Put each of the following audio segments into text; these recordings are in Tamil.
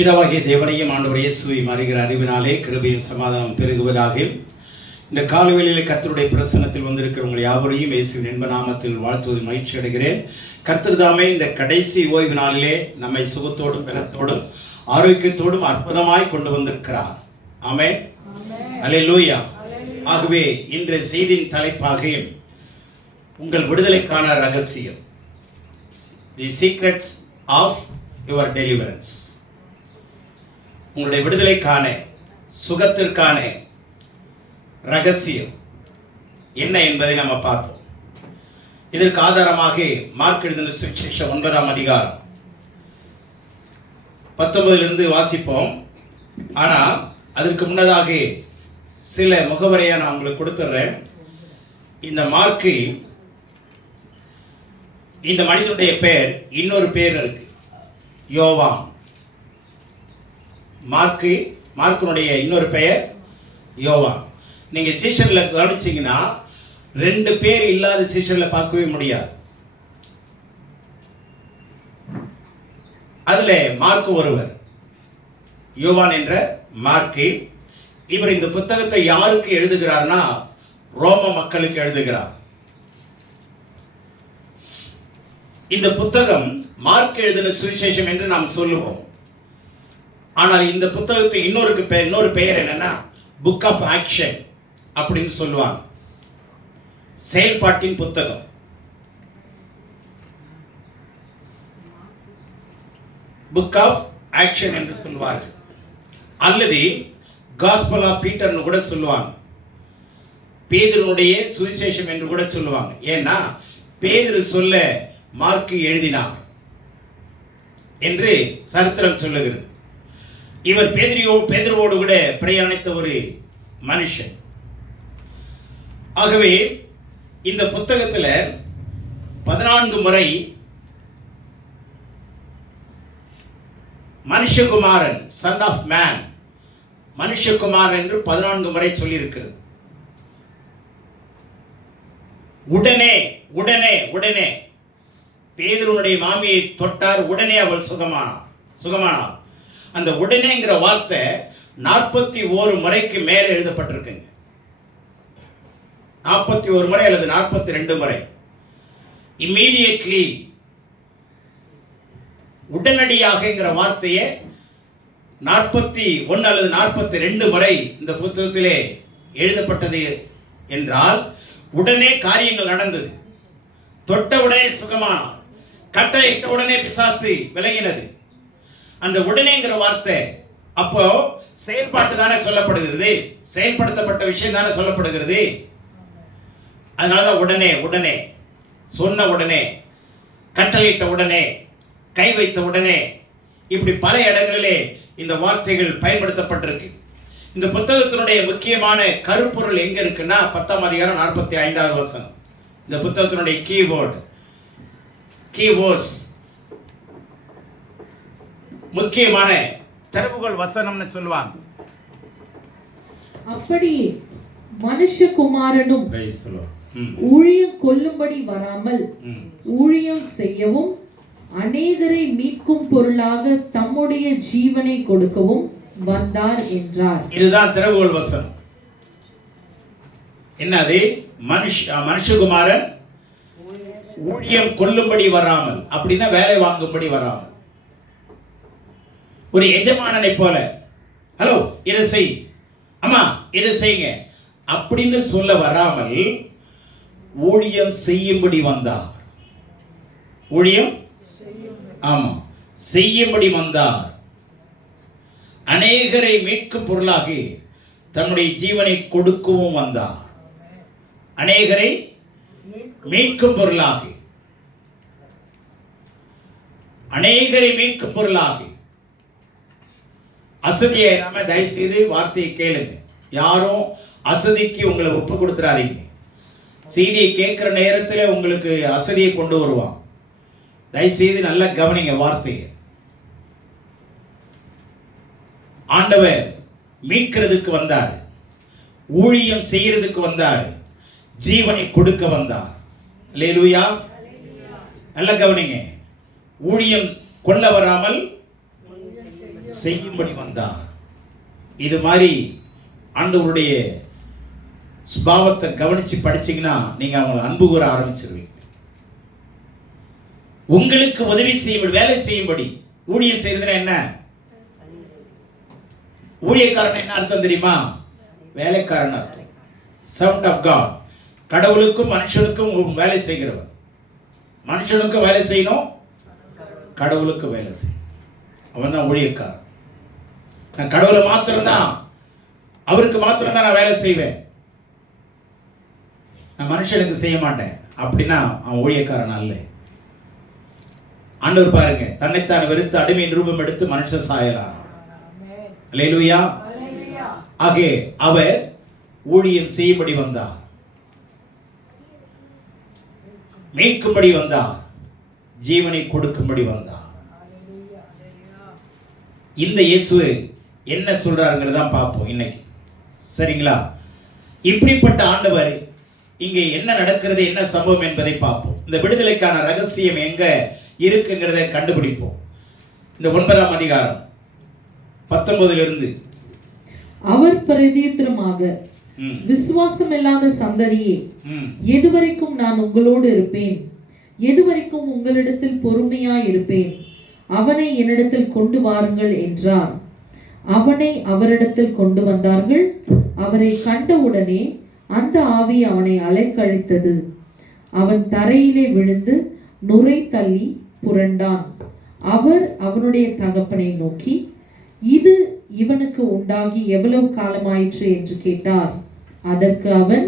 பிதாவாகிய தேவனையும் ஆண்டவர் இயேசுவையும் அறிகிற அறிவினாலே கிருபையும் சமாதானம் பெருகுவதாக. இந்த காலவேளையிலே கர்த்தருடைய பிரசன்னத்தில் வந்திருக்கிற உங்கள் யாவரையும் இயேசுவின் இன்ப நாமத்தில் வாழ்த்துவதில் மகிழ்ச்சி அடைகிறேன். கர்த்தர் தாமே இந்த கடைசி ஓய்வு நாளிலே நம்மை சுகத்தோடும் பலத்தோடும் ஆரோக்கியத்தோடும் அற்புதமாய் கொண்டு வந்திருக்கிறார். ஆமென், அல்லேலூயா. ஆகவே இன்றைய செய்தியின் தலைப்பாக உங்கள் விடுதலைக்கான ரகசியம், the secrets of your deliverance. உங்களுடைய விடுதலைக்கான சுகத்திற்கான ரகசியம் என்ன என்பதை நம்ம பார்ப்போம். இதற்கு ஆதாரமாக மார்க் எழுதின சுவிசேஷம் 9ஆம் அதிகாரம் 19 வாசிப்போம். ஆனால் அதற்கு முன்னதாக சில முகவரையை நான் உங்களுக்கு கொடுத்துட்றேன். இந்த மார்க்கு, இந்த மனிதனுடைய பெயர், இன்னொரு பேர் இருக்கு, யோவான். மார்க்கினுடைய இன்னொரு பெயர் யோவான். நீங்கள் சீஷரில் கவனிச்சிங்கன்னா 2 பேர் இல்லாத சீஷரில் பார்க்கவே முடியாது. அதில் மார்க்கு ஒருவர், யோவான் என்ற மார்க்கு. இவர் இந்த புத்தகத்தை யாருக்கு எழுதுகிறார்னா ரோம மக்களுக்கு எழுதுகிறார். இந்த புத்தகம் மார்க் எழுதின சுவிசேஷம் என்று நாம் சொல்லுவோம். ஆனால் இந்த புத்தகத்தை இன்னொரு பெயர் என்னன்னா புக் ஆஃப் ஆக்ஷன் அப்படின்னு சொல்லுவாங்க. செயல்பாட்டின் புத்தகம். புக் ஆஃப் ஆக்ஷன் என்று சொல்வார்கள், அல்லது காஸ்பல் ஆஃப் பீட்டர்னு கூட சொல்லுவாங்க. பேதுருனுடைய சுவிசேஷம் என்று கூட சொல்லுவாங்க. ஏன்னா பேதுரு சொல்ல மார்க்கு எழுதினார் என்று சரித்திரம் சொல்லுகிறது. இவர் பேதுருவோடு கூட பிரயாணித்த ஒரு மனுஷன். ஆகவே இந்த புத்தகத்தில் 14 முறை மனுஷகுமாரன், சன் ஆஃப் மேன், மனுஷகுமாரன் என்று 14 முறை சொல்லியிருக்கிறது. உடனே உடனே உடனே பேதுருனுடைய மாமியை தொட்டார், உடனே அவள் சுகமானார். அந்த உடனேங்கிற வார்த்தை 41 முறைக்கு மேலே எழுதப்பட்டிருக்குங்க. 41 முறை அல்லது 42 முறை. இம்மீடியட்லி, உடனடியாகங்கிற வார்த்தையை 41 அல்லது 42 முறை இந்த புத்தகத்திலே எழுதப்பட்டது என்றால் உடனே காரியங்கள் நடந்தது. தொட்ட உடனே சுகமானார், கட்டளையிட்ட உடனே பிசாசு விலகினது. அந்த உடனேங்கிற வார்த்தை அப்போ செயல்பாட்டு தானே சொல்லப்படுகிறது, செயல்படுத்தப்பட்ட விஷயம் தானே சொல்லப்படுகிறது. அதனாலதான் உடனே, சொன்ன உடனே, கட்டளையிட்ட உடனே, கை வைத்த உடனே, இப்படி பல இடங்களிலே இந்த வார்த்தைகள் பயன்படுத்தப்பட்டிருக்கு. இந்த புத்தகத்தினுடைய முக்கியமான கருப்பொருள் எங்க இருக்குன்னா 10ஆம் அதிகாரம் 45வது வசனம். இந்த புத்தகத்தினுடைய கீவேர்ட்ஸ், முக்கியமான திறவுகோல் வசனம்னு சொல்லுவாங்க. அப்படி மனுஷகுமாரனும் ஊழியம் கொள்ளும்படி வராமல் ஊழியம் செய்யவும் அநேகரை மீட்கும் பொருளாக தம்முடைய ஜீவனை கொடுக்கவும் வந்தார் என்றார். இதுதான் திறவுகோல் வசனம். என்னது? மனுஷகுமாரன் ஊழியம் கொள்ளும்படி வராமல், அப்படின்னா வேலை வாங்கும்படி வராமல். ஒரு எஜமானனை போல, ஹலோ இதை செய், அம்மா இதை செய்யுங்க அப்படின்னு சொல்ல வராமல் ஊழியம் செய்யும்படி வந்தார். ஊழியம் செய்யும்படி வந்தார். அநேகரை மீட்கும் பொருளாக தன்னுடைய ஜீவனை கொடுக்கவும் வந்தார். அநேகரை மீட்கும் பொருளாக, அநேகரை மீட்கும் பொருளாக. அசதியை நாம தயவு செய்து வார்த்தையை கேளுங்க. யாரும் அசதிக்கு உங்களை ஒப்பு கொடுத்துறாதீங்க. செய்தியை கேட்கிற நேரத்தில் உங்களுக்கு அசதியை கொண்டு வருவான். தயவு செய்து நல்லா கவனிங்க வார்த்தையை. ஆண்டவர் மீட்கிறதுக்கு வந்தார், ஊழியம் செய்யறதுக்கு வந்தார், ஜீவனை கொடுக்க வந்தார். அல்லேலூயா. நல்ல கவனிங்க. ஊழியம் கொள்ள வராமல் செய்யும்படி வந்தார். இது மாதிரி ஆண்டவருடைய சுபாவத்தை கவனிச்சு படிச்சீங்கன்னா நீங்க அவங்களை அன்பு கூற ஆரம்பிச்சிருவீங்க. உங்களுக்கு உதவி செய்யும்படி, வேலை செய்யும்படி. ஊழியம் செய்யறதுன்னா என்ன? ஊழியக்காரன் என்ன அர்த்தம் தெரியுமா? வேலைக்காரன் அர்த்தம். Servant of God. கடவுளுக்கும் மனுஷனுக்கும் வேலை செய்கிறவன். மனுஷனுக்கும் வேலை செய்யணும், கடவுளுக்கு வேலை செய்யணும். அவன் தான் ஊழியக்காரன். நான் கடவுளை மாத்திரம்தான், அவருக்கு மாத்திரம்தான் நான் வேலை செய்வேன், நான் மனுஷனுக்கு செய்ய மாட்டேன் அப்படின்னா அவன் ஊழியக்காரன் அல்ல. ஆண்டவர் பாருங்க, தன்னைத்தான் வெறுத்து அடிமையின் ரூபம் எடுத்து மனுஷ சாயலாம். அல்லேலூயா. ஆகவே அவர் ஊழியம் செய்யும்படி வந்தார், மீட்கும்படி வந்தார், ஜீவனை கொடுக்கும்படி வந்தார். இந்த இயேசு என்ன சொல்றாருங்கிறத பார்ப்போம் இன்னைக்கு. சரிங்களா? இப்படிப்பட்ட ஆண்டவர் இங்கே என்ன நடக்கிறது, என்ன சம்பவம் என்பதை பார்ப்போம். இந்த விடுதலைக்கான ரகசியம் எங்க இருக்குங்கிறதை கண்டுபிடிப்போம். இந்த 9ஆம் அதிகாரம் 19 அவர் பிரதியுத்தரமாக, விசுவாசம் இல்லாத சந்ததியே, எதுவரைக்கும் நான் உங்களோடு இருப்பேன், எதுவரைக்கும் உங்களிடத்தில் பொறுமையாய் இருப்பேன், அவனை என்னிடத்தில் கொண்டு வாருங்கள் என்றார். அவனை அவரிடத்தில் கொண்டு வந்தார்கள். அவரை கண்டவுடனே அந்த ஆவி அவனை அலைக்கழித்தது. அவன் தரையிலே விழுந்து நுரை தள்ளி புரண்டான். அவர் அவனுடைய தகப்பனை நோக்கி, இது இவனுக்கு உண்டாகி எவ்வளவு காலமாயிற்று என்று கேட்டார். அதற்கு அவன்,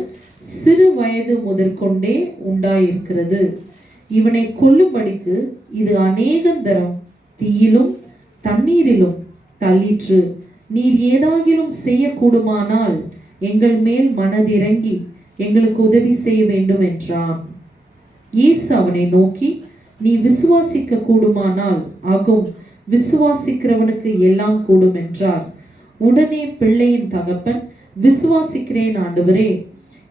சிறு வயது முதற்கொண்டே உண்டாயிருக்கிறது. இவனை கொல்லும்படிக்கு இது அநேகந்தரம் தீயிலும் தண்ணீரிலும் தள்ளிற்று. நீர் ஏதாகிலும் செய்யக்கூடுமானால் எங்கள் மேல் மனதிறங்கி எங்களுக்கு உதவி செய்ய வேண்டும் என்றான். இயேசு அவனை நோக்கி, நீ விசுவாசிக்க கூடுமானால் ஆகும், விசுவாசிக்கிறவனுக்கு எல்லாம் கூடும் என்றார். உடனே பிள்ளையின் தகப்பன், விசுவாசிக்கிறேன் ஆண்டவரே,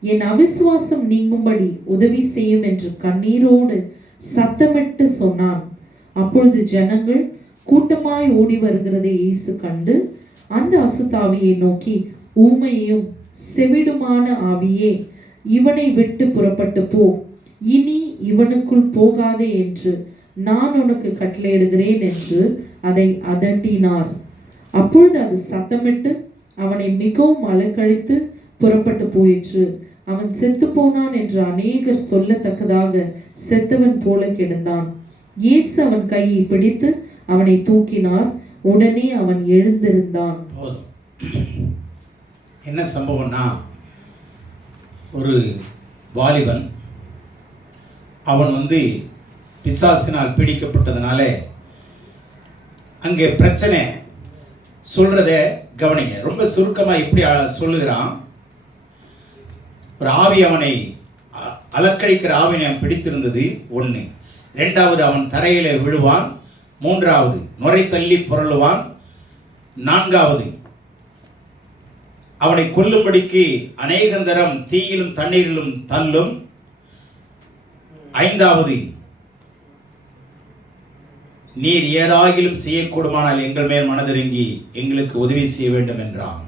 என் அவிசுவாசம் நீங்கும்படி உதவி செய்யும் என்று கண்ணீரோடு சத்தமிட்டு சொன்னான். அப்பொழுது ஜனங்கள் கூட்டமாய் ஓடி வருகிறதை இயேசு கண்டு அந்த அசுத்தாவியை நோக்கி, ஊமையும் செவிடுமான ஆவியே, இவனை விட்டு புறப்பட்டு போ, இனி இவனுக்குள் போகாதே என்று நான் உனக்கு கட்டளையிடுகிறேன் என்று அதை அதட்டினார். அப்பொழுது அது சத்தமிட்டு அவனை மிகவும் அலைக்கழித்து புறப்பட்டு போயிற்று. அவன் செத்து போனான் என்று அநேகர் சொல்லத்தக்கதாக செத்தவன் போல கிடந்தான். இயேசு அவன் கையை பிடித்து அவனை தூக்கினார். உடனே அவன் எழுந்திருந்தான். என்ன சம்பவம்னா, ஒரு வாலிபன், அவன் பிசாசினால் பீடிக்கப்பட்டதுனால அங்கே பிரச்சனை சொல்றத கவனிங்க. ரொம்ப சுருக்கமா இப்படி சொல்லுகிறான். ஒரு ஆவி அவனை அலக்கழிக்கிற ஆவினை பிடித்திருந்தது. 1. 2வது, அவன் தரையில விழுவான். 3வது, நுரை தள்ளி புரளுவான். 4வது, அவனை கொல்லும்படிக்கு அநேகந்தரம் தீயிலும் தண்ணீரிலும் தள்ளும். 5வது, நீர் ஏதாகிலும் செய்யக்கூடுமானால் எங்கள் மேல் மனதிறங்கி எங்களுக்கு உதவி செய்ய வேண்டும் என்றான்.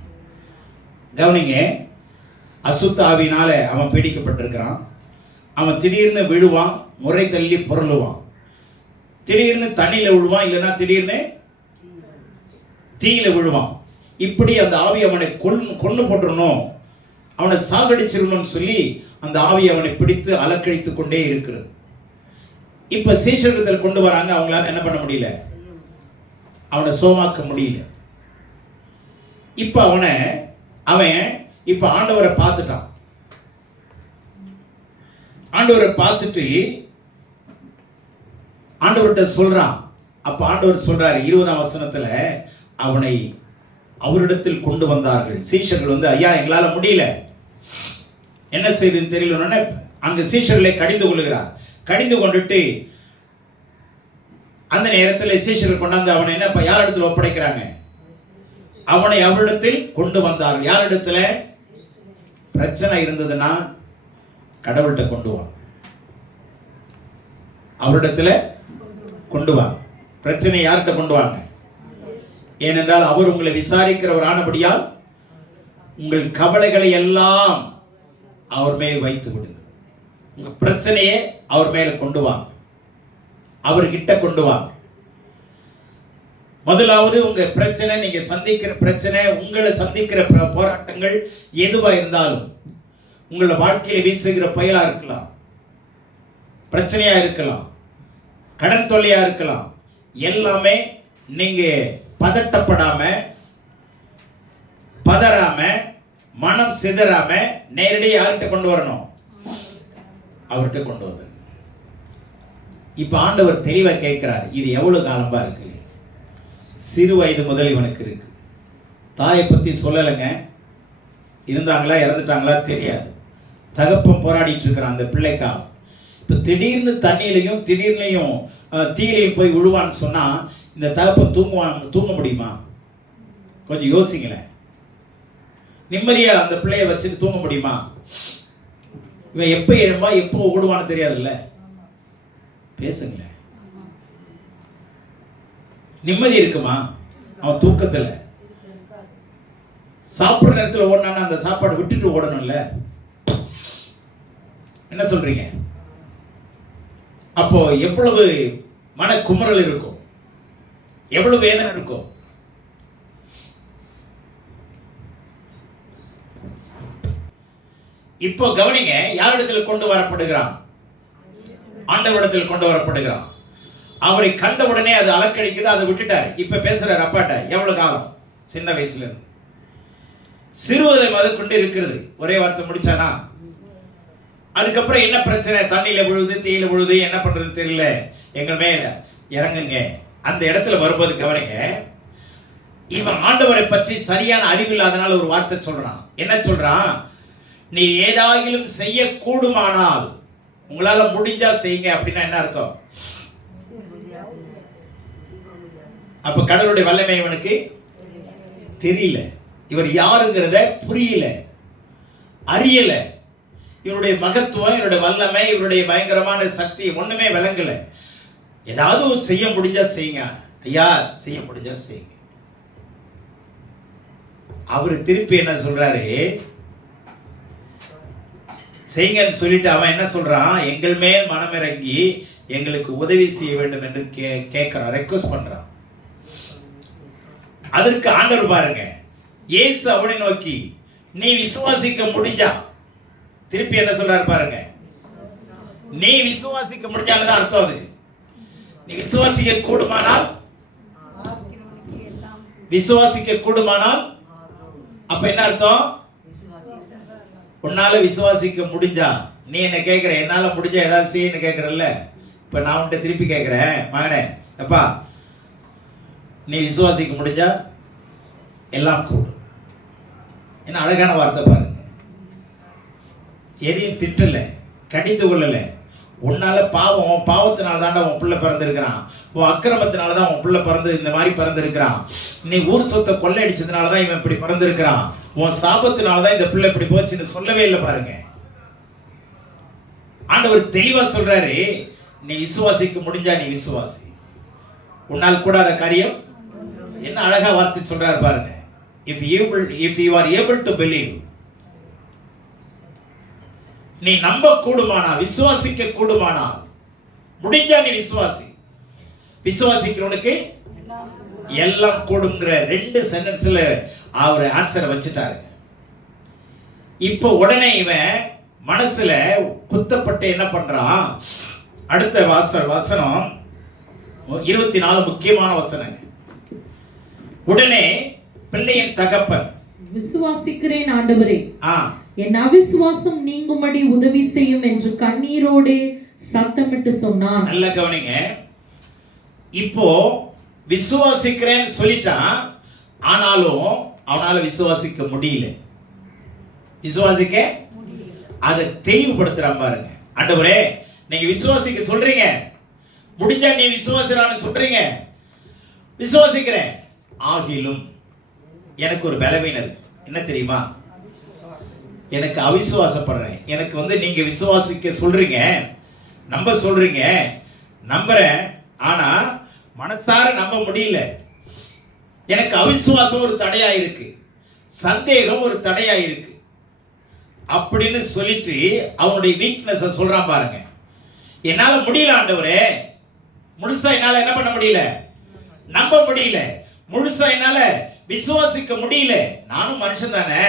கவனிங்க, அசுத்தாவினால அவன் பீடிக்கப்பட்டிருக்கிறான். அவன் திடீர்னு விழுவான், முறை தள்ளி புரளுவான், திடீர்னு தண்ணியில விழுவான், இல்லைன்னா திடீர்னு தீயில விழுவான். இப்படி அந்த ஆவி அவனை கொண்டு போட்டுறணும், அவனை சாகடிச்சிடணும்னு சொல்லி அந்த ஆவி அவனை பிடித்து அலக்கழித்து கொண்டே இருக்கிறது. இப்ப சீஷர்கள் கொண்டு வராங்க. அவங்களால என்ன பண்ண முடியல, அவனை சோமாக்க முடியல. இப்ப அவன் இப்ப ஆண்டவரை பார்த்துட்டான். ஆண்டவரை பார்த்துட்டு ஆண்டவர்கிட்ட சொல்றான். அப்ப ஆண்டவர் சொல்றாரு 20ஆம் வசனத்துல, அவனை அவரிடத்தில் கொண்டு வந்தார்கள். சீஷர்கள் ஐயா எங்களால முடியல, என்ன செய்யுதுன்னு தெரியல. அங்க சீஷர்களை கடிந்து கொள்ளுகிறார். கடிந்து கொண்டுட்டு அந்த நேரத்தில் சீஷர்கள் கொண்டாந்து அவனை யார் இடத்துல ஒப்படைக்கிறாங்க? அவனை அவரிடத்தில் கொண்டு வந்தார்கள். யார் இடத்துல? பிரச்சனை இருந்ததுன்னா கடவுள்கிட்ட கொண்டு வா, அவரிடத்துல கொண்டு வா. பிரச்சனை யார்கிட்ட கொண்டு வாங்க? ஏனென்றால் அவர் உங்களை விசாரிக்கிறவரானபடியால் உங்கள் கவலைகளை எல்லாம் அவர் மேல் வைத்து விடுங்க. உங்க பிரச்சனையே அவர் மேல கொண்டு வாங்க, அவர்கிட்ட கொண்டு வாங்க. முதலாவது உங்க பிரச்சனை, நீங்க சந்திக்கிற பிரச்சனை, உங்களை சந்திக்கிற போராட்டங்கள் எதுவா இருந்தாலும், உங்களோட வாழ்க்கையில வீசுகிற புயலா இருக்கலாம், பிரச்சனையா இருக்கலாம், கடன் தொல்லையா இருக்கலாம், எல்லாமே நீங்க பதட்டப்படாம, பதறாம, மனம் சிதறாம நேரடியாக யார்கிட்ட கொண்டு வரணும்? அவர்கிட்ட கொண்டு வந்து. இப்ப ஆண்டவர் தெளிவா கேட்கிறார், இது எவ்வளவு காலமா இருக்கு? சிறு வயது முதல் இவனுக்கு இருக்கு. தாயை பத்தி சொல்லலைங்க, இருந்தாங்களா இறந்துட்டாங்களா தெரியாது. தகப்பன் போராடிட்டு இருக்கிறான் அந்த பிள்ளைக்காக. இப்ப திடீர்னு தண்ணியிலையும் திடீர்லையும் தீயிலையும் போய் விழுவான்னு சொன்னா இந்த தகப்பன் தூங்க முடியுமா? கொஞ்சம் யோசிங்களேன். நிம்மதியா அந்த பிள்ளைய வச்சுட்டு தூங்க முடியுமா? இவன் எப்ப எழும்பா எப்போ ஓடுவான்னு தெரியாதுல்ல. பேசுங்களேன். நிம்மதி இருக்குமா அவன் தூக்கத்துல? சாப்பிடுற நேரத்தில் ஓடனா அந்த சாப்பாடு விட்டுட்டு ஓடணும்ல. என்ன சொல்றீங்க? அப்போ எவ்வளவு மன குமுறல் இருக்கும், எவ்வளவு வேதனை இருக்கும். இப்போ கவனிங்க, யாரிடத்தில் கொண்டு வரப்படுகிறான்? ஆண்டவரிடத்தில் கொண்டு வரப்படுகிறான். அவரை கண்ட உடனே அது அலக்கடிக்குது, அதை விட்டுட்டார். இப்ப பேசுறார் அப்பாட்ட. எவ்வளவு காலம்? சின்ன வயசுல இருந்து சிறுவதை முதல் கொண்டு இருக்கிறது. ஒரே வார்த்தை முடிச்சானா? அதுக்கப்புறம் என்ன பிரச்சனை? தண்ணியில விழுது, தீயில விழுது, என்ன பண்றதுன்னு தெரியல, எங்க மேல இறங்குங்க. அந்த இடத்துல வரும்போது கவனிங்க, இவன் ஆண்டவரை பற்றி சரியான அறிவு இல்லாதனால ஒரு வார்த்தை சொல்றான். என்ன சொல்றான்? நீ ஏதாயிலும் செய்ய கூடுமானால், உங்களால முடிஞ்சா செய்யுங்க. அப்படின்னா என்ன அர்த்தம்? அப்ப கடவுளுடைய வல்லமை இவனுக்கு தெரியல, இவர் யாருங்கிறத புரியல, அறியல. இவருடைய மகத்துவம், இவருடைய வல்லமை, இவருடைய பயங்கரமான சக்தி ஒண்ணுமே விளங்கல. ஏதாவது செய்ய முடிஞ்சா செய்யுங்க ஐயா, செய்ய முடிஞ்சா செய்யுங்க. அவரு திருப்பி என்ன சொல்றாரு? செய்யுங்கன்னு சொல்லிட்டு அவன் என்ன சொல்றான்? எங்கள் மேல் மனமிறங்கி எங்களுக்கு உதவி செய்ய வேண்டும் என்று கேட்கிறான், ரெக்வஸ்ட் பண்றான். அதற்கு ஆண்டவர் பாருங்க, இயேசு அவனை நோக்கி நீ விசுவாசிக்க முடிஞ்சா, திருப்பி என்ன சொல்றாரு பாருங்க, நீ விசுவாசிக்க முடிஞ்சாலும் அர்த்தம். அதுக்கு நீ விசுவாசிக்க கூடுமானால், விசுவாசிக்க கூடுமானால் அப்ப என்ன அர்த்தம்? உன்னால விசுவாசிக்க முடிஞ்சா, நீ என்ன கேட்கிற, என்னால முடிஞ்சா ஏதாவது செய்யன்னு கேட்கறல்ல. இப்ப நான் உன்கிட்ட திருப்பி கேட்கிறேன், மகனே, அப்பா நீ விசுவாசிக்க முடிஞ்சா எல்லாம் கூடும். என்ன அழகான வார்த்தை பாருங்க. எதையும் திட்டல, கடிந்து கொள்ளல. உன்னால பாவம், பாவத்தினால தாண்டா உன் பிள்ளை பிறந்திருக்கிறான், உன் அக்கிரமத்தினால தான் உன் பிள்ளை பிறந்து இந்த மாதிரி பிறந்திருக்கிறான், நீ ஊர் சொத்தை கொள்ளையடிச்சதுனால தான் இவன் இப்படி பிறந்திருக்கிறான், உன் சாபத்தினால தான் இந்த பிள்ளை இப்படி போச்சுன்னு சொல்லவே இல்லை பாருங்க. ஆண்டவர் தெளிவா சொல்றாரு, நீ விசுவாசிக்க முடிஞ்சா நீ விசுவாசி, உன்னால் கூடாத காரியம். என்ன அழகா வார்த்தை சொல்றாரு பாருங்க. if you are able to believe, நீ நம்ப கூடுமானா, விசுவாசிக்க கூடுமானா, முடிஞ்சா நீ விசுவாசி. விசுவாசிக்கிறவனுக்கு எல்லாம் கூடுங்கிற 2 சென்டென்ஸ்ல அவர் ஆன்சரை வச்சுட்டாரு. இப்போ உடனே இவன் மனசுல குத்தப்பட்டு என்ன பண்றான்? அடுத்த வசனம் 24 முக்கியமான வசனங்க. உடனே பிள்ளையின் தகப்பன், விசுவாசிக்கிறேன் ஆண்டவரே, என் அவிசுவாசம் நீங்கும்படி உதவி செய்யும் என்று கண்ணீரோடு சத்தமிட்டு சொன்னான். நல்ல கவனிங்க. இப்போ விசுவாசிக்கிறேன்னு சொல்லிட்டான், ஆனாலும் அவனால விசுவாசிக்க முடியல. விசுவாசிக்க அதை தெளிவுபடுத்துறான் பாருங்க. ஆண்டவரே, நீங்க விசுவாசிக்க சொல்றீங்க, முடிஞ்சா நீ விசுவாசிறான்னு சொல்றீங்க, விசுவாசிக்கிறேன், ஆகிலும் எனக்கு ஒரு பலவீனம். என்ன தெரியுமா? எனக்கு அவிசுவாசப்படுறேன். எனக்கு நீங்க விசுவாசிக்க சொல்றீங்க, நம்ப சொல்றீங்க, நம்புறேன், ஆனா மனசார நம்ப முடியல. எனக்கு அவிசுவாசம் ஒரு தடையா இருக்கு, சந்தேகம் ஒரு தடையா இருக்கு அப்படின்னு சொல்லிட்டு அவனுடைய வீக்னஸை சொல்றான் பாருங்க. என்னால முடியல ஆண்டவரே, முழுசா என்னால என்ன பண்ண முடியல, நம்ப முடியல, முழுசா என்னால விசுவாசிக்க முடியல, நானும் மனுஷன் தானே.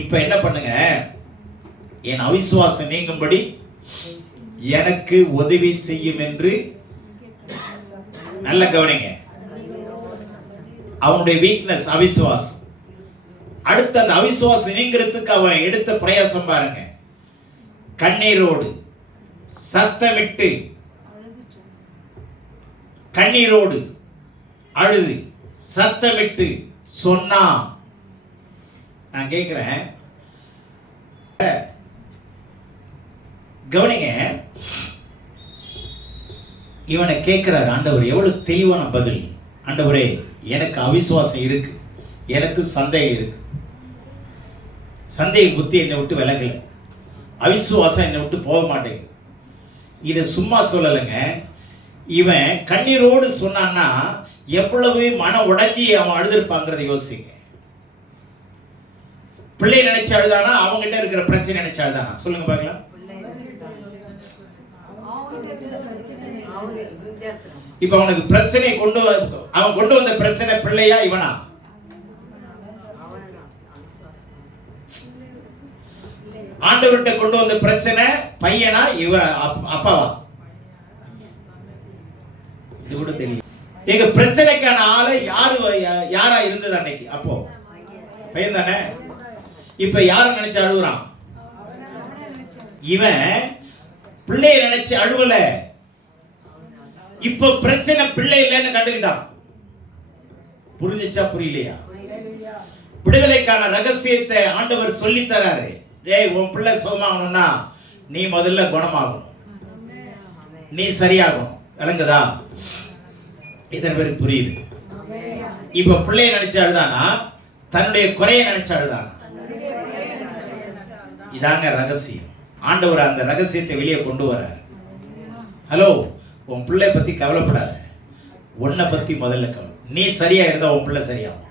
இப்ப என்ன பண்ணுங்க, என் அவிசுவாசம் நீங்கும்படி எனக்கு உதவி செய்யும் என்று நல்ல கவனிங்க. அவனுடைய வீக்னஸ் அவிசுவாசம். அடுத்த அந்த அவிசுவாசம் நீங்கிறதுக்கு அவன் எடுத்த பிரயாசம் பாருங்க. கண்ணீரோடு சத்தமிட்டு, கண்ணீரோடு அழுது சத்தமிட்டு சொன்னா. நான் கேட்கிறேன், கவனிங்க, இவனை கேட்கிறார் ஆண்டவர். எவ்வளவு தெளிவான பதில். ஆண்டவரே, எனக்கு அவிசுவாசம் இருக்கு, எனக்கு சந்தேகம் இருக்கு. சந்தேக புத்தி என்னை விட்டு விலகல, அவிசுவாசம் என்னை விட்டு போக மாட்டேங்குது. இதை சும்மா சொல்லலைங்க. இவன் கண்ணீரோடு சொன்னான்னா எவ்வளவு மன உடைஞ்சி அவன் அழுதுருப்பாங்கிறத யோசிங்க. பிள்ளை நினைச்சு அழுதானா, அவங்ககிட்ட இருக்கிற பிரச்சனை நினைச்சு அழுதானா? சொல்லுங்க பார்க்கலாம். இப்ப அவனுக்கு பிரச்சனை அவன் கொண்டு வந்த பிரச்சனை பிள்ளையா இவனா? ஆண்டவர்கிட்ட கொண்டு வந்த பிரச்சனை பையனா இவர அப்பாவா? இது கூட தெரியல. எங்க பிரச்சனைக்கான ஆளு யாரா இருந்தது அன்னைக்கு? அப்போ பையன் தானே. இப்ப யார நினைச்சு அழுகுறான்? இவன் பிள்ளைய நினைச்சு அழுவல, இப்ப பிரச்சனை பிள்ளை இல்லைன்னு கண்டுக்கிட்டான். புரிஞ்சுச்சா புரியலையா? விடுதலைக்கான ரகசியத்தை ஆண்டவர் சொல்லி தராரு. ஏய், உன் பிள்ளை சுகமாகணும்னா நீ முதல்ல குணமாகணும், நீ சரியாகணும். விளங்குதா? இதன் பேரு புரியுது. இப்ப பிள்ளைய நினைச்சு அழுதானா, தன்னுடைய குறைய நினைச்சு அழுதானா? இதாங்க ரகசியம். ஆண்டவர் அந்த ரகசியத்தை வெளியே கொண்டு வர்றார். ஹலோ, உன் பிள்ளை பத்தி கவலைப்படாத, உன்னை பத்தி முதல்ல கவலை. நீ சரியா இருந்தா உன் பிள்ளை சரியாகும்.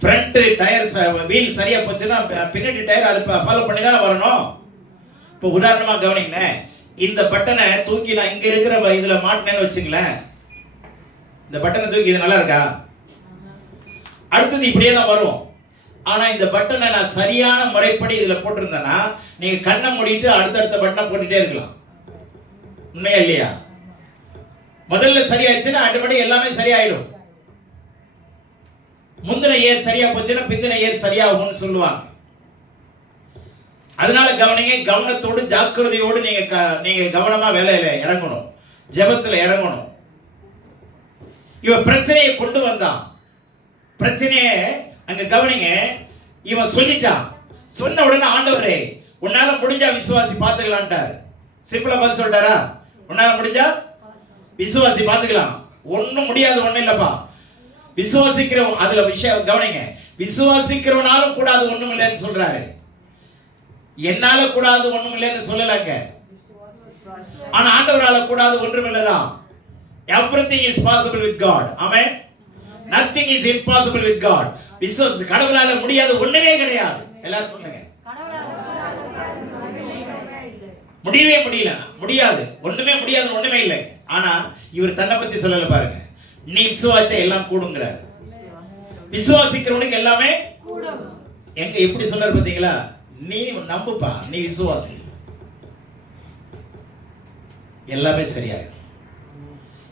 ஃப்ரண்ட் டயர் வீல் சரியா போச்சுன்னா பின்னாடி டயர் அது ஃபாலோ பண்ணி தானே வரணும். இப்போ உதாரணமா கவனிங்க, இந்த பட்டனை தூக்கி நான் இங்க இருக்கிற இதுல மாட்டினேன்னு வச்சுங்களேன். இந்த பட்டனை தூக்கி, இது நல்லா இருக்கா? அடுத்தது இப்படியே தான் வரும். ஆனா இந்த பட்டனை நான் சரியான முறைப்படி இதுல போட்டிருந்தேன்னா நீங்க கண்ணை மூடிட்டு அடுத்தடுத்த பட்டனை போட்டுட்டே இருக்கலாம். உண்மையா இல்லையா? முதல்ல சரியாச்சுன்னா ஆட்டோமேட்டிக் எல்லாமே சரியாயிடும். முந்தின ஏர் சரியா போச்சுன்னா பிந்தின ஏர் சரியாகும்னு சொல்லுவாங்க. அதனால கவனிங்க, கவனத்தோடு ஜாக்கிரதையோடு நீங்க கவனமா வேலையில இறங்கணும், ஜெபத்துல இறங்கணும். இவன் பிரச்சனையை கொண்டு வந்தான். பிரச்சனையை அங்க கவனிங்க, இவன் சொல்லிட்டான். சொன்ன உடனே ஆண்டவரே உன்னால முடிஞ்சா விசுவாசி பார்த்துக்கலான்ட்டாரு. சிம்பிளா பதில் சொல்லிட்டாரா? உன்னால முடிஞ்சா விசுவாசி பார்த்துக்கலாம். ஒன்னும் முடியாது, ஒண்ணும் இல்லப்பா. விசுவாசிக்கிறவன், அதுல விஷயம் கவனிங்க, விசுவாசிக்கிறவனாலும் கூடாது ஒண்ணும் இல்லைன்னு சொல்றாரு. என்னால கூடாது ஒண்ணும் இல்லைன்னு சொல்லலங்க. ஆனா ஆண்டவரால கூடாது ஒன்றும் இல்லதான். Everything is possible with God. Amen. Nothing is impossible with God. கடவுளால முடியாது ஒண்ணுமே கிடையாது. எல்லாரும் சொல்லுங்க. முடியவே முடியாது, ஒண்ணுமே முடியாது, ஒண்ணுமே இல்லை. ஆனா இவர் தன்னை பத்தி சொல்லல பாருங்க. நீ விசுவாச எல்லாம் கூடுங்கிறார். விசுவாசிக்கிறவனுக்கு எல்லாமே கூடும். எங்க எப்படி சொல்றாரு பாத்தீங்களா? நீ நம்புப்பா, நீ விசுவாசி, எல்லாமே சரியாயிடும்.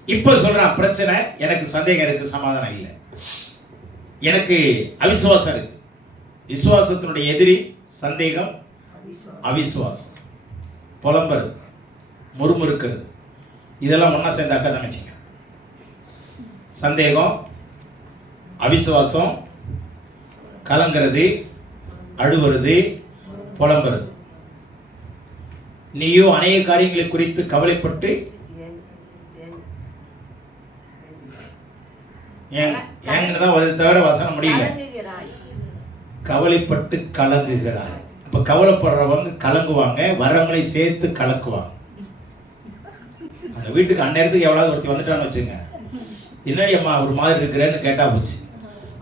இப்ப சொல்றான், பிரச்சனை எனக்கு சந்தேகம் இருக்கு, சமாதானம் இல்லை, எனக்கு அவிசுவாசம் இருக்கு. விசுவாசத்தினுடைய எதிரி சந்தேகம், அவிசுவாசம், புலம்புறது, முறுமுறுக்கிறது, இதெல்லாம் ஒன்னா சேர்ந்தாக்கா தங்கச்சிங்க. சந்தேகம், அவிசுவாசம், கலங்கிறது, அழுவுறது, புலம்புறது. நீயோ அநேக காரியங்களை குறித்து கவலைப்பட்டு ஏங்கதான் வருது தவிர வசனம் முடியல. கவலைப்பட்டு கலங்குகிறாய். அப்ப கவலைப்படுறவங்க கலங்குவாங்க, வரவங்களை சேர்த்து கலக்குவாங்க. அந்த வீட்டுக்கு அந்நேரத்துக்கு எவ்வளவு ஒருத்தி வந்துட்டான்னு வச்சுங்க, என்னடி அம்மா ஒரு மாதிரி இருக்கிறேன்னு கேட்டா போச்சு.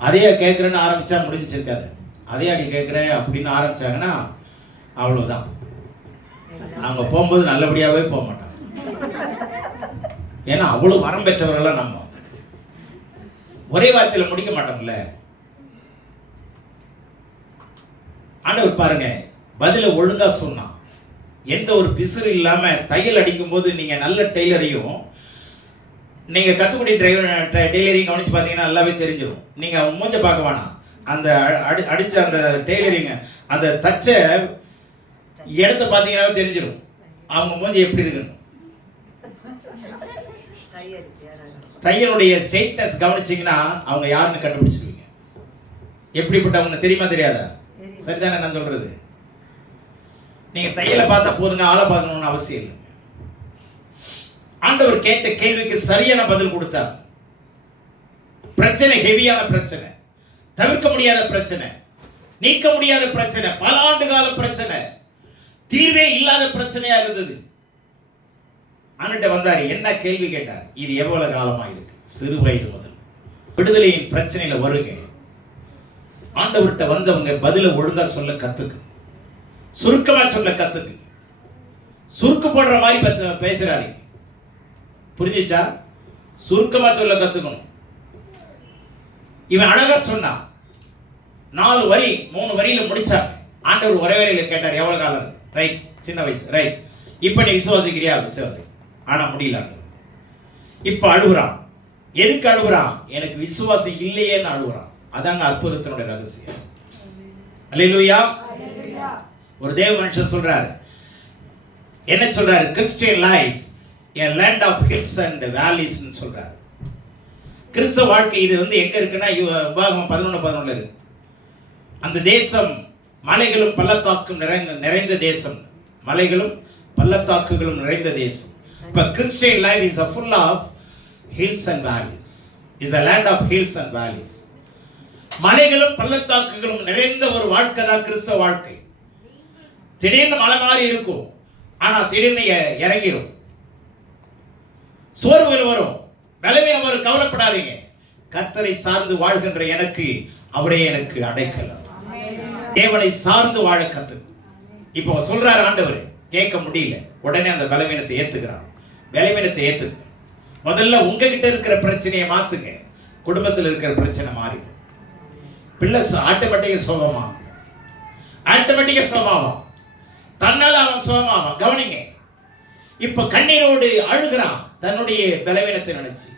அதையே கேட்குறேன்னு ஆரம்பித்தா முடிஞ்சிருக்காது. அதே அடி கேட்குறேன் அப்படின்னு ஆரம்பித்தாங்கன்னா அவ்வளோதான். அவங்க போகும்போது நல்லபடியாகவே போக மாட்டாங்க. ஏன்னா அவ்வளோ வரம் பெற்றவர்களாம் நம்ம. ஒரே வார்த்தையில் முடிக்க மாட்டோம்ல. ஆண்டவர் பாருங்க, பதில ஒழுங்கா சொன்னா, எந்த ஒரு பிசுறு இல்லாம தையல் அடிக்கும் போது நீங்க நல்ல டெய்லரையும் நீங்க கத்துக்குடி டெய்லரிங் கவனிச்சு பார்த்தீங்கன்னா நல்லாவே தெரிஞ்சிடும். நீங்க அவங்க மூஞ்ச பார்க்க வேணாம், அந்த அடிச்ச அந்த டெய்லரிங் அந்த தச்ச இடத்த பார்த்தீங்கன்னா தெரிஞ்சிடும் அவங்க மூஞ்சி எப்படி இருக்குன்னு. தையலுடைய ஸ்ட்ரெயிட்னஸ் கவனிச்சிங்கன்னா அவங்க யாருன்னு கண்டுபிடிச்சிருவீங்க. எப்படிப்பட்டவங்க தெரியுமா தெரியாதா? சரிதானே நான் சொல்றது? நீங்க தையலை பார்த்தா போதுங்க, ஆளை பார்க்கணும்னு அவசியம் இல்லை. ஆண்டவர் கேட்ட கேள்விக்கு சரியான பதில் கொடுத்தார். பிரச்சனை ஹெவியான பிரச்சனை, தவிர்க்க முடியாத பிரச்சனை, நீக்க முடியாத பிரச்சனை, பல ஆண்டு கால பிரச்சனை, தீர்வே இல்லாத பிரச்சனையா இருந்தது. ஆண்ட வந்தாரு, என்ன கேள்வி கேட்டார்? இது எவ்வளவு காலமா இருக்கு? சிறு வயது முதல். விடுதலையின் பிரச்சனையில வருங்க. ஆண்டவர்கிட்ட வந்தவங்க பதில ஒழுங்கா சொல்ல கத்துக்கு, சுருக்கமா சொல்ல கத்துக்கு. சுருக்கு போடுற மாதிரி பேசுறாதீங்க. புரிஞ்சிச்சா? சுருக்கமா சொல்ல கத்துக்கணும். இவன் அழகா சொன்னான். 4 வரி 3 வரியில முடிச்சாங்க. ஆண்டவர் ஒரே வரியில கேட்டார், எவ்வளவு காலம்? ரைட், சின்ன வயசு. ரைட், இப்ப நீ விசுவாசிக்கிறியா? விசுவாசி. ஆனா முடியல. இப்ப அழுகுறான். எதுக்கு அழுகுறான்? எனக்கு விசுவாசி இல்லையேன்னு அழுகுறான். அதாங்க அற்புதத்தினுடைய ரகசியம். அல்லேலூயா. ஒரு தேவ மனுஷன் சொல்றாரு, என்ன சொல்றாரு? Christian life a land of hills and valleys ன்னு சொல்றாரு. கிறிஸ்தவ வாழ்க்கை இது எங்க இருக்குன்னா உபாகமம் 11:11 இருக்கு. அந்த தேசம் மலைகளும் பள்ளத்தாக்கும் நிறைந்த தேசம். மலைகளும் பள்ளத்தாக்குகளும் நிறைந்த தேசம். இப்ப Christian life is a full of hills and valleys. is a land of hills and valleys. மலைகளும் பள்ளத்தாக்குகளும் நிறைந்த ஒரு வாழ்க்கை தான் கிறிஸ்தவ வாழ்க்கை. திடீர்னு மலை மாதிரி இருக்கும், ஆனா திடீர்னு இறங்கிடும். சோர்வுகள் வரும், பலவீனம் வரும். கவலைப்படாதீங்க. கர்த்தரை சார்ந்து வாழ்கின்ற எனக்கு அவரே எனக்கு அடைக்கலம். தேவனை சார்ந்து வாழ கத்து. இப்போ சொல்றாரு ஆண்டவர், கேட்க முடியல. உடனே அந்த பலவீனத்தை ஏத்துக்கிறான். பலவீனத்தை ஏத்துங்க. முதல்ல உங்ககிட்ட இருக்கிற பிரச்சனையை மாத்துங்க. குடும்பத்தில் இருக்கிற பிரச்சனை மாறி பிள்ளை ஆட்டோமேட்டிக்கா சோகமா, ஆட்டோமேட்டிக்கா சோகமாவான். தன்னால அவன் சோகமாவான். கவனிங்க. இப்ப கண்ணீரோடு அழுகிறான் தன்னுடைய பலவீனத்தை நினைச்சு.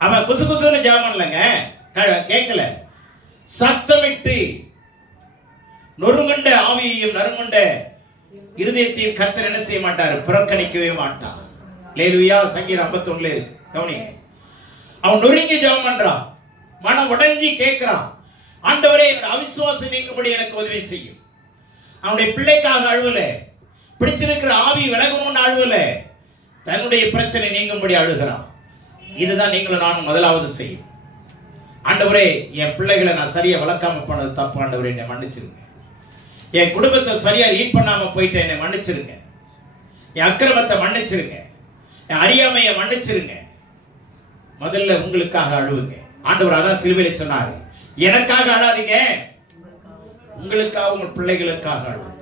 அவன் குசு குசுன்னு ஜெபம் பண்ணலங்க, கேட்கல. சத்தமிட்டு நொறுங்குண்ட ஆவியையும் நறுங்குண்ட இருதயத்தையும் கர்த்தர் என்ன செய்ய மாட்டார்? புறக்கணிக்கவே மாட்டார். அல்லேலூயா. சங்கீதம் 51 இருக்கு. கவனிங்க. அவன் நொறுங்கி ஜெபம் பண்றான், மனம் உடைஞ்சி கேட்கிறான், ஆண்டவரே என்னோட அவிசுவாசம் நீங்கும்படி எனக்கு உதவி செய்யும். அவனுடைய பிள்ளைக்காக அழுவல, பிடிச்சிருக்கிற ஆவி விலகணும்னு அழுவல, தன்னுடைய பிரச்சனை நீங்கும்படி அழுகிறான். இதுதான் நீங்களும் நானும் முதலாவது செய்யும். ஆண்டவரே, என் பிள்ளைகளை நான் சரியா வளர்க்காம போனது தப்பு. ஆண்டவரே, என்னை மன்னிச்சிருங்க. என் குடும்பத்தை சரியா லீட் பண்ணாம போயிட்டு என்னை மன்னிச்சிருங்க. என் அக்கிரமத்தை மன்னிச்சிருங்க. என் அறியாமையை மன்னிச்சிருங்க. முதல்ல உங்களுக்காக அழுவுங்க. ஆண்டவர் அதான் சிலுவையில சொன்னாரு, எனக்காக அழாதீங்க, உங்களுக்காக உங்க பிள்ளைகளுக்காக அழுவுங்க.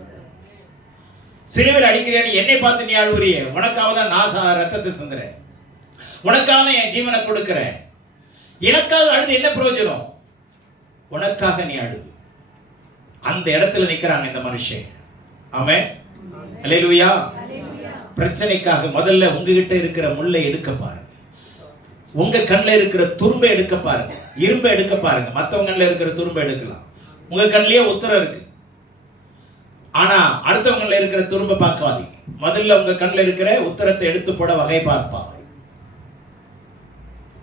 சிலுவையில் அடிக்கிறேன்னு என்னை பார்த்து நீ அழுவுறிய, உனக்காக தான் நான் ரத்தத்தை சிந்துறேன், உனக்காக தான் என் ஜீவனை கொடுக்கிறேன். எனக்காக அழுது என்ன பிரயோஜனம்? உனக்காக நீ அழு. அந்த இடத்துல நிக்கிறாங்க இந்த மனுஷன். ஆமென். அல்லேலூயா. பிரச்சனைக்காக முதல்ல உங்ககிட்ட இருக்கிற முள்ளை எடுக்க பாருங்க. உங்க கண்ணில் இருக்கிற துரும்பை எடுக்க பாருங்க, இரும்பை எடுக்க பாருங்க. மற்றவங்க கண்ணில் இருக்கிற துரும்பை எடுக்கலாம். உங்க கண்ணிலேயே உத்தரம் இருக்கு, ஆனா அடுத்தவங்க இருக்கிற துரும்பை பார்க்காதீங்க. முதல்ல உங்க கண்ணில் இருக்கிற உத்தரத்தை எடுத்து போட வகை பார்ப்பாங்க.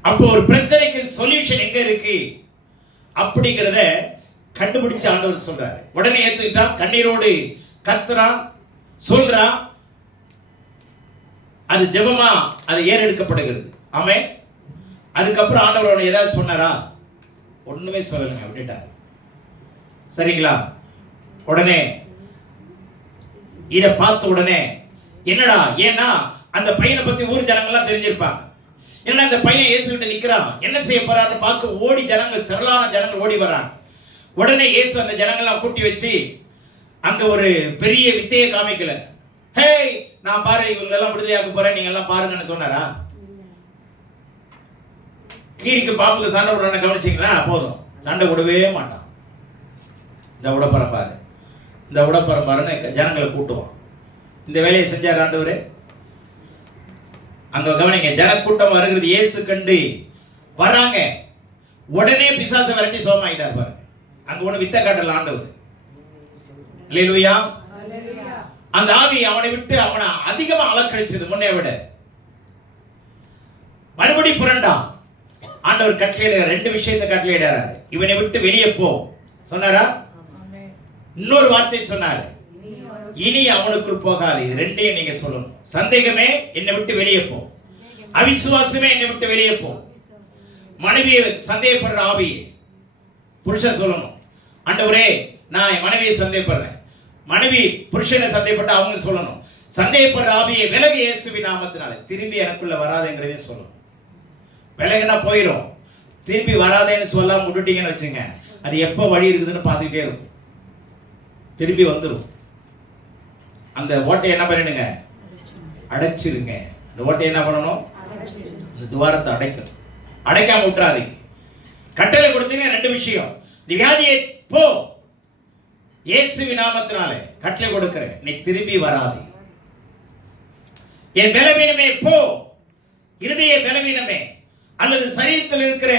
அப்போ ஒரு பிரச்சனைக்கு சொல்யூஷன் எங்க இருக்கு அப்படிங்கிறத கண்டுபிடிச்சு ஆண்டவர் சொல்றாரு. உடனே ஏத்துக்கிட்டான், கண்ணீரோடு கத்துறான், சொல்றான். அது ஜெபமா அது ஏறெடுக்கப்படுகிறது. ஆமென். அதுக்கப்புறம் ஆண்டவர் அவனை ஏதாவது சொன்னாரா? ஒண்ணுமே சொல்லலைங்க, விட்டுட்டார். சரிங்களா? உடனே இதை பார்த்த உடனே என்னடா, ஏன்னா அந்த பையனை பத்தி ஊர் ஜனங்கள்லாம் தெரிஞ்சிருப்பாங்க. என்ன அந்த பையன் இயேசுகிட்ட நிற்கிறான், என்ன செய்ய போறாருன்னு பார்க்க ஓடி ஜனங்கள், திரளான ஜனங்கள் ஓடி வர்றாங்க. உடனே இயேசு அந்த ஜனங்கள்லாம் கூட்டி வச்சு அங்க ஒரு பெரிய வித்தையை காமிக்கல. ஹே, நான் பாரு இவங்க எல்லாம் விடுதலையாக்க போறேன், நீங்க எல்லாம் பாருங்கன்னு சொன்னாரா? கீரிக்கு பாம்புக்கு சண்டை விடுறான்னு கவனிச்சிங்களா? போதும், சண்டை விடவே மாட்டான். இந்த உடப்பரம் பாரு, இந்த உடப்பரம் பாருன்னு ஜனங்களை கூட்டுவான். இந்த வேலையை செஞ்சார் ஆண்டவரே. அங்க கவனிங்க, ஜனக்கூட்டம் வருகிறது, இயேசு கண்டு வராங்க. உடனே பிசாசை விரட்டி சோமாயிட்டார் பாருங்க. அங்க ஒண்ணு வித்த காட்டல ஆண்டவர். அல்லேலூயா. அந்த ஆவி அவனை விட்டு அவனை அதிகமா அலக்கழிச்சது முன்னே விட. மறுபடி புரண்டா. ஆண்டவர் கட்டளையிட ரெண்டு விஷயத்தை கட்டளையிடாரு. இவனை விட்டு வெளியே போ சொன்னாரா? இன்னொரு வார்த்தை சொன்னாரு, இனி அவனுக்குள் போகாது. இது ரெண்டையும் நீங்க சொல்லணும். சந்தேகமே என்னை விட்டு வெளியே போ, அவிசுவாசமே என்னை விட்டு வெளியே போ. மனைவியை சந்தேகப்படுற ஆவி புருஷன் சொல்லணும், ஆண்டவரே நான் என் மனைவியை சந்தேகப்படுறேன். மனைவி புருஷனை சந்தேகப்பட்டு அவங்க சொல்லணும், சந்தேகப்படுற ஆவியை விலகு இயேசுவின் நாமத்தினால, திரும்பி எனக்குள்ள வராதேங்கிறதே சொல்லணும். விலகுனா போயிடும், திரும்பி வராதேன்னு சொல்லாம விட்டுட்டீங்கன்னு வச்சுங்க, அது எப்போ வழி இருக்குதுன்னு பார்த்துக்கிட்டே இருக்கும், திரும்பி வந்துடும். அந்த ஓட்டையை என்ன பண்ணிடுங்க, அடைச்சிருங்க. அந்த ஓட்டையை என்ன பண்ணணும், இந்த துவாரத்தை அடைக்கணும். அடைக்காம விட்டுறாதீங்க. கட்டளை கொடுத்தீங்க ரெண்டு விஷயம், நீ வியாதியை போ இயேசுவின் நாமத்தினாலே கட்டளை கொடுக்கிறேன், நீ திரும்பி வராதே. என் பலவீனமே போ, இருதய பலவீனமே அல்லது சரீரத்தில் இருக்கிற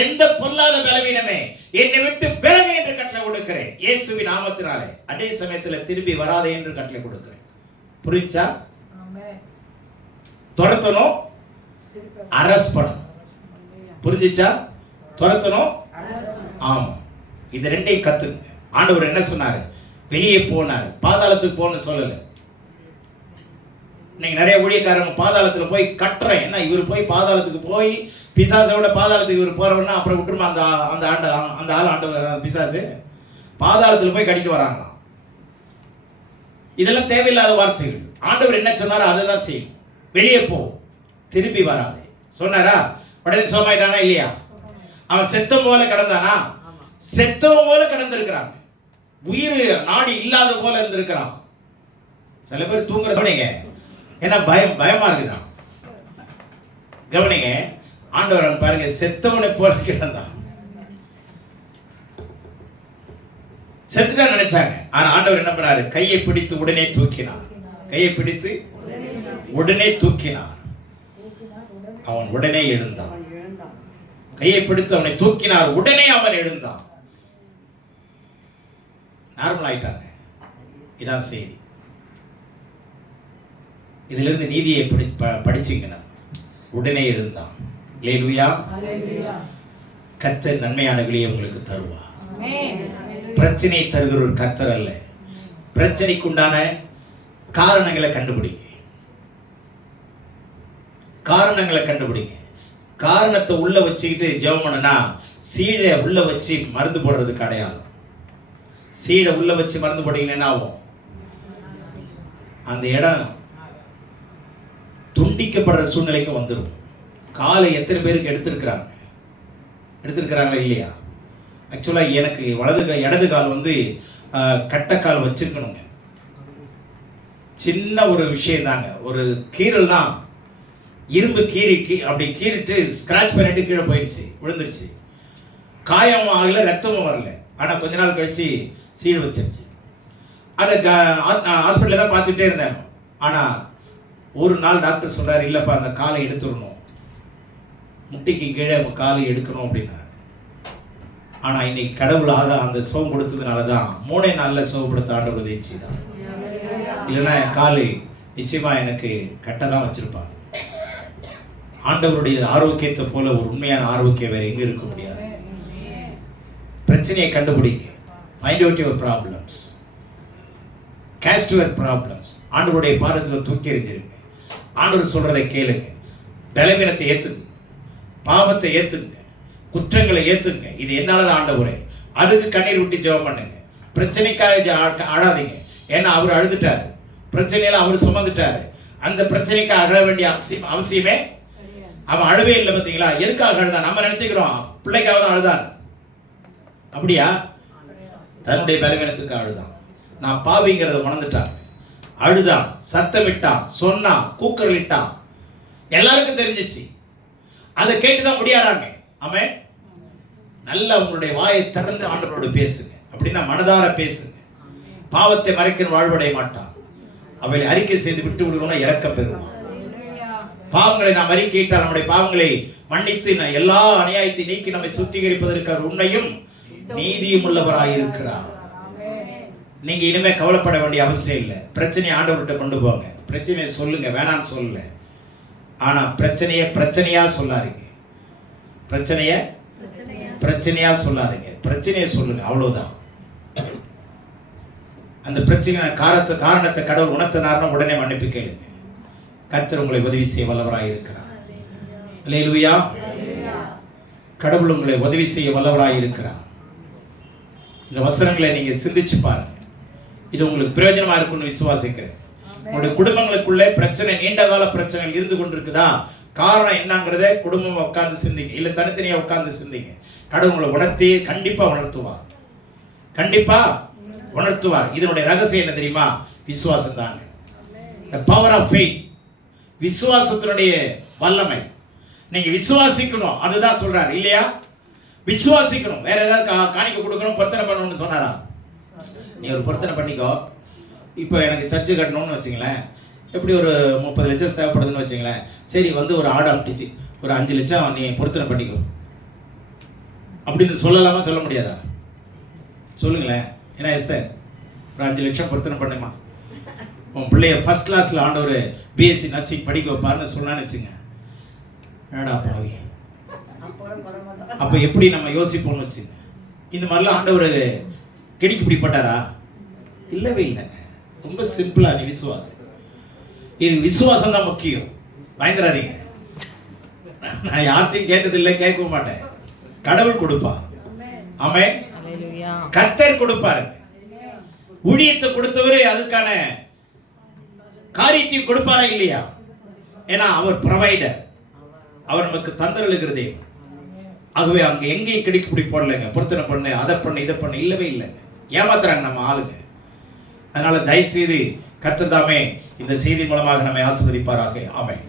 எந்த பொல்லாத பலவீனமே என்னை விட்டு விலகு என்று கட்டளை கொடுக்கிறேன் இயேசுவின் நாமத்தினாலே. அதே சமயத்தில் திரும்பி வராதே என்று கட்டளை கொடுக்கிறேன். புரிஞ்சா? துரத்தணும், அரஸ்ட் பண்ணணும். புரிஞ்சிச்சா? துரத்தணும், ஆமா. இது ரெண்டையும் கத்துங்க. ஆண்டவர் என்ன சொன்னாரு? வெளியே போனாரு, பாதாளத்துக்கு போன்னு சொல்லல. நீங்க நிறைய ஊழியக்காரங்க பாதாளத்துல போய் கட்டுறேன், என்ன இவர் போய் பாதாளத்துக்கு போய் பிசாசோட பாதாளத்துக்கு இவர் போறவன்னா அப்புறம் விட்டுருமா அந்த ஆள் ஆண்டு பிசாசு பாதாளத்துல போய் கட்டிட்டு வராங்க. இதெல்லாம் தேவையில்லாத வார்த்தைகள். ஆண்டவர் என்ன சொன்னாரோ அதை தான் செய்யும். வெளியே போ, திரும்பி வராது சொன்னாரா? உடனே சோமாயிட்டானா இல்லையா? அவன் செத்தம் போல கிடந்தானா? செத்தவன் போல கிடந்திருக்கிறான், உயிர் நாடி இல்லாத போல இருந்திருக்கிறான். சில பேர் தூங்குற கவனிங்க, ஏன்னா பயமா இருக்குதான். கவனிங்க, ஆண்டவர் பாருங்க, செத்தவனை போல கிடந்தான். செத்துட்டா நினைச்சாங்க, ஆனா ஆண்டவர் என்ன பண்ணாரு? கையை பிடித்து உடனே தூக்கினார். கையை பிடித்து உடனே தூக்கினார். அவன் உடனே எழுந்தான். கையை பிடித்து அவனை தூக்கினார், உடனே அவன் எழுந்தான். நார்மல் ஆயிட்டாங்க. இதான் செய்தி. இதுல இருந்து நீதியை படிச்சீங்கன்னா உடனே எழுந்தான். அல்லேலூயா. கர்த்தர் நன்மையானவர்களே உங்களுக்கு தருவார். பிரச்சனை தருகிற ஒரு கர்த்தர் அல்ல. பிரச்சனைக்குண்டான காரணங்களை கண்டுபிடிங்க. காரணங்களை கண்டுபிடிங்க. காரணத்தை உள்ள வச்சுக்கிட்டு ஜெபம் பண்ணனா சீடை உள்ள வச்சு மருந்து போடுறதுக்கு அடையாளம். சீடை உள்ள வச்சு மருந்து போட்டீங்கன்னா என்ன ஆகும்? அந்த இடம் துண்டிக்கப்படுற சூழ்நிலைக்கு வந்துடும். காலை எத்தனை பேருக்கு எடுத்திருக்கிறாங்களா இல்லையா? ஆக்சுவலாக எனக்கு இடது கால் வந்து கட்டைக்கால் வச்சிருக்கணுங்க. சின்ன ஒரு விஷயம் தாங்க, ஒரு கீரல் தான், இரும்பு அப்படி கீறிட்டு ஸ்கிராச் பண்ணிட்டு கீழே போயிடுச்சு, விழுந்துருச்சு. காயம் ஆகல, ரத்தமும் வரல. ஆனால் கொஞ்ச நாள் கழிச்சு சீடு வச்சிருச்சு. அதை ஹாஸ்பிட்டலில் தான் பார்த்துட்டே இருந்தேன். ஆனால் ஒரு நாள் டாக்டர் சொல்றாரு, இல்லைப்பா அந்த காலை எடுத்துடணும், முட்டிக்கு கீழே காலை எடுக்கணும் அப்படின்னாரு. ஆனால் இன்னைக்கு கடவுளாக அந்த சோகம் கொடுத்ததுனால தான் 3 நாளில் சோகப்படுத்த ஆண்டவர் உதவி செய்தார். இல்லைன்னா காலை நிச்சயமா எனக்கு கட்டை தான் வச்சிருப்பாங்க. ஆண்டவருடைய ஆரோக்கியத்தை போல ஒரு உண்மையான ஆரோக்கியம் வேற எங்க இருக்க முடியாது. பிரச்சனையை கண்டுபிடிங்க. Find out your problems, cast your problems. ஆண்டவருடைய பாதத்தில் தூக்கி எறிஞ்சிருங்க. ஆண்டவர் சொல்றதை கேளுங்க. பலவீனத்தை ஏத்துங்க, பாவத்தை ஏத்துங்க, குற்றங்களை ஏத்துங்க. இது என்னால ஆண்டவரே. அதுக்கு கண்ணீர் விட்டு ஜெபம் பண்ணுங்க. பிரச்சனைக்காக அழாதீங்க. ஏன்னா அவர் அழுதுட்டாரு, பிரச்சனையில அவர் சுமந்துட்டாரு. அந்த பிரச்சனைக்கு அழ வேண்டிய அவசியமே அவன் அழுவே இல்லை பார்த்தீங்களா? எதுக்காக அழுதான்? நம்ம நினைச்சுக்கிறோம் பிள்ளைக்காக தான் அழுதான். அப்படியா? தன்னுடைய பலவீனத்துக்கு அழுதான். நான் பாவிங்கிறத உணர்ந்துட்டான், அழுதான், சத்தமிட்டான், சொன்னான், கூக்கரலிட்டான். எல்லாருக்கும் தெரிஞ்சிச்சு. அதை கேட்டுதான் முடியாறாங்க. ஆமென். நல்ல உங்களுடைய வாயை திறந்து ஆண்டவரோடு பேசுங்க. அப்படின்னா மனதார பேசுங்க. பாவத்தை மறைக்கிற வாழ்வடைய மாட்டான். அவளை அறிக்கை செய்து விட்டு விடுவோம்னா இறக்கம் பெறுவான். பாவங்களை நாம் அறிக்கையிட்டால் நம்முடைய பாவங்களை மன்னித்து எல்லா அநியாயத்தை நீக்கி நம்மை சுத்திகரிப்பதற்கு உண்மையும் நீதியும் உள்ளவராயிருக்கிறார். நீங்க இனிமே கவலைப்பட வேண்டிய அவசியம் இல்லை. பிரச்சனையை ஆண்டவர்கிட்ட கொண்டு போங்க. பிரச்சனையை சொல்லுங்க, வேணான்னு சொல்லல. ஆனா பிரச்சனையா சொல்லாதீங்க. பிரச்சனையா சொல்லாதீங்க. பிரச்சனையை சொல்லுங்க, அவ்வளவுதான். அந்த பிரச்சனை காரணத்தை கடவுள் உணர்த்தினார்னா உடனே மன்னிப்பு கேளுங்க. கர்த்தர் உங்களை உதவி செய்ய வல்லவராய் இருக்கிறார். அல்லேலூயா. கடவுள் உங்களை உதவி செய்ய வல்லவராய் இருக்கிறார். இந்த வசனங்களை நீங்க சிந்திச்சு பாருங்க. இது உங்களுக்கு பிரயோஜனமா இருக்கும்னு விசுவாசிக்கிறேன். உங்களுடைய குடும்பங்களுக்குள்ளே பிரச்சனை, நீண்ட கால பிரச்சனைகள் இருந்து கொண்டிருக்குதா? காரணம் என்னங்கிறத குடும்பம் உட்கார்ந்து சிந்திங்க, இல்ல தனித்தனியா உட்கார்ந்து சிந்திங்க. கடவுள் உங்களை உணர்த்தி கண்டிப்பா உணர்த்துவார். இதனுடைய ரகசியம் என்ன தெரியுமா? விசுவாசம் தாங்க. The power of faith. விசுவாசத்தினுடைய வல்லமை. நீங்க விசுவாசிக்கணும், அதுதான் சொல்றாரு இல்லையா? விசுவாசிக்கணும். வேற ஏதாவது காணிக்க கொடுக்கணும், பொருத்தனை பண்ணணும்னு சொன்னாரா? நீ ஒரு பொருத்தனை பண்ணிக்கோ. இப்போ எனக்கு சர்ச்சு கட்டணும்னு வச்சுங்களேன், எப்படி ஒரு 30 லட்சம் தேவைப்படுதுன்னு வச்சுங்களேன். சரி, ஒரு ஆடு அமிட்டிச்சு, ஒரு 5 லட்சம் நீ பொருத்தனை பண்ணிக்கோ அப்படின்னு சொல்லலாமா? சொல்ல முடியாதா? சொல்லுங்களேன். ஏன்னா சார் ஒரு 5 லட்சம் பொருத்தனை பண்ணுமா, உன் பிள்ளைய ஃபர்ஸ்ட் கிளாஸில் ஆண்டவர் பிஎஸ்சி நர்சிங் படிக்க வைப்பாருன்னு சொன்னான்னு வச்சுங்க. என்னடா பாவி, அப்போ எப்படி நம்ம யோசிப்போம்னு வச்சுங்க. இந்த மாதிரிலாம் ஆண்டவர் கெடிக்கு பிடிப்பட்டாரா? இல்லவே இல்லைங்க. ரொம்ப சிம்பிளா, நீ இது விசுவாசம் தான் முக்கியம். பயந்துடாதீங்க. நான் யார்த்தையும் கேட்டதில்லை, கேட்க மாட்டேன். கடவுள் கொடுப்பார். ஆமென். கர்த்தர் கொடுப்பாரு. ஊழியத்தை கொடுத்தவரே அதுக்கான காரியத்தையும் கொடுப்பாரா இல்லையா? ஏன்னா அவர் ப்ரொவைடர், அவர் நமக்கு தந்தருளுகிறதே. ஆகவே அங்க எங்கேயும் கிடைக்க பிடி போடலைங்க. பொருத்தனை பண்ணு, அதை பண்ணு, இதை பண்ணு, இல்லவே இல்லைங்க. ஏமாத்துறாங்க நம்ம ஆளுங்க. அதனால தயவுசெய்து கர்த்தர் தாமே இந்த செய்தி மூலமாக நம்மை ஆசீர்வதிப்பாராக. ஆமென்.